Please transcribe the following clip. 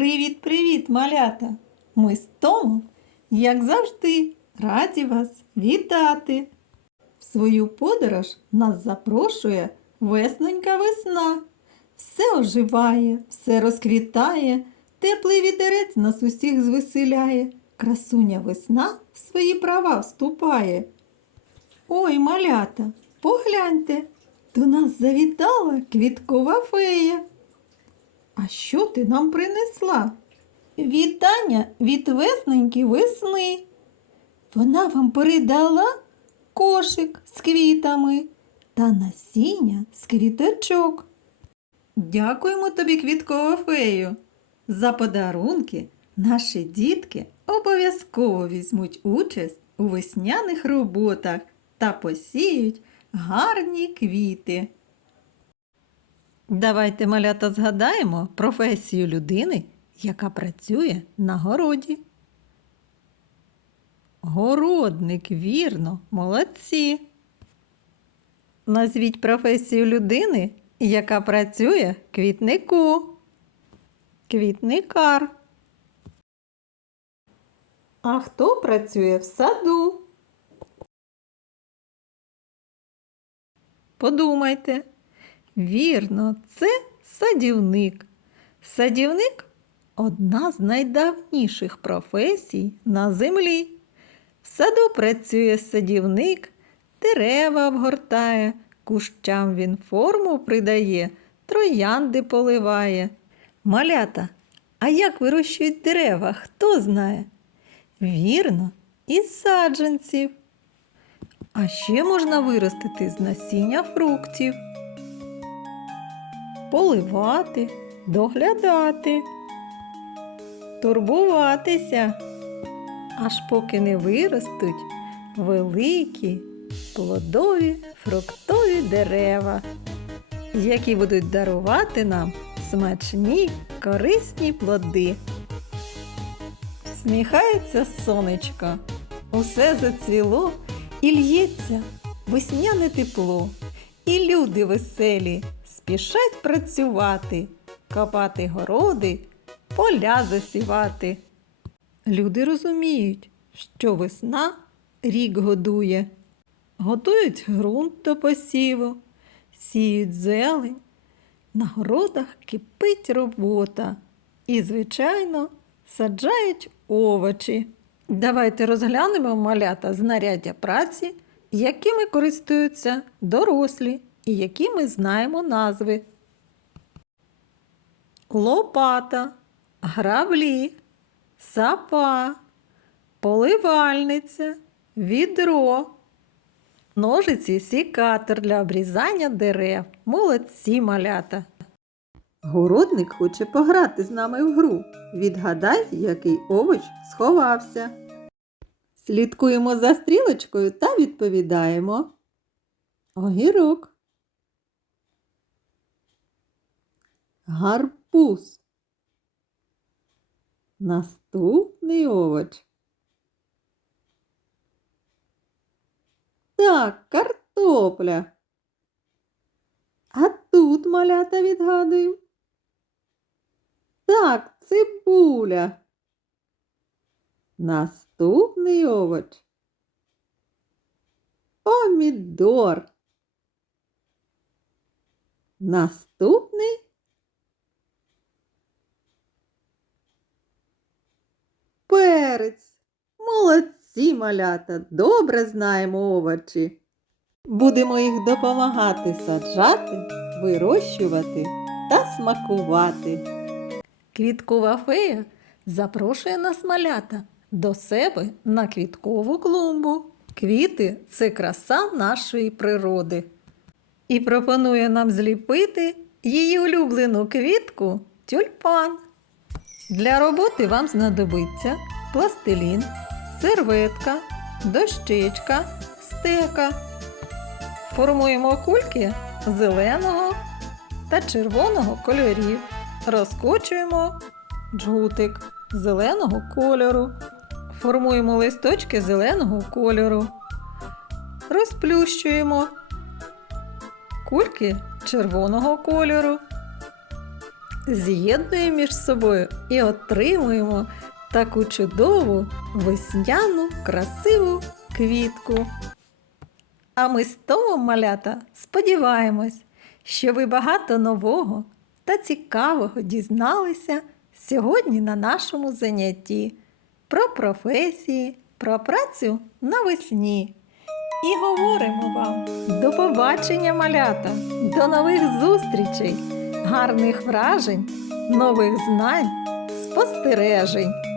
Привіт-привіт, малята! Ми з Томом, як завжди, раді вас вітати. В свою подорож нас запрошує веснонька весна. Все оживає, все розквітає, теплий вітерець нас усіх звеселяє. Красуня весна в свої права вступає. Ой, малята, погляньте, до нас завітала квіткова фея. А що ти нам принесла? Вітання від весненьки весни. Вона вам передала кошик з квітами та насіння з квіточок. Дякуємо тобі, квіткова фею. За подарунки наші дітки обов'язково візьмуть участь у весняних роботах та посіють гарні квіти. Давайте, малята, згадаємо професію людини, яка працює на городі. Городник, вірно, молодці. Назвіть професію людини, яка працює квітнику. Квітникар. А хто працює в саду? Подумайте. Вірно, це садівник. Садівник одна з найдавніших професій на землі. В саду працює садівник, дерева обгортає, кущам він форму придає, троянди поливає. Малята, а як вирощують дерева, хто знає? Вірно, із саджанців. А ще можна виростити з насіння фруктів поливати, доглядати, турбуватися, аж поки не виростуть великі плодові фруктові дерева, які будуть дарувати нам смачні корисні плоди. Сміхається сонечко, усе зацвіло і л'ється весняне тепло, і люди веселі спішать працювати, копати городи, поля засівати. Люди розуміють, що весна рік годує, готують ґрунт до посіву, сіють зелень, на городах кипить робота і, звичайно, саджають овочі. Давайте розглянемо малята знаряддя праці, якими користуються дорослі і які ми знаємо назви. Лопата, граблі, сапа, поливальниця, відро, ножиці сікатор для обрізання дерев. Молодці малята. Городник хоче пограти з нами в гру. Відгадай, який овоч сховався. Слідкуємо за стрілочкою та відповідаємо. Огірок. Гарпуз. Наступний овоч. Так, картопля. А тут малята відгадую. Так, цибуля. Наступний овоч. Помідор. Наступний перець. Молодці малята, добре знаємо овочі. Будемо їх допомагати саджати, вирощувати та смакувати. Квіткова фея запрошує нас малята до себе на квіткову клумбу. Квіти це краса нашої природи. І пропонує нам зліпити її улюблену квітку тюльпан. Для роботи вам знадобиться пластилін, серветка, дощечка, стека. Формуємо кульки зеленого та червоного кольорів. Розкочуємо джгутик зеленого кольору. Формуємо листочки зеленого кольору. Розплющуємо кульки червоного кольору. з'єднуємо між собою і отримуємо таку чудову весняну красиву квітку. А ми з Томом, малята, сподіваємось, що ви багато нового та цікавого дізналися сьогодні на нашому занятті про професії, про працю навесні. І говоримо вам до побачення, малята, до нових зустрічей, гарних вражень, нових знань, спостережень.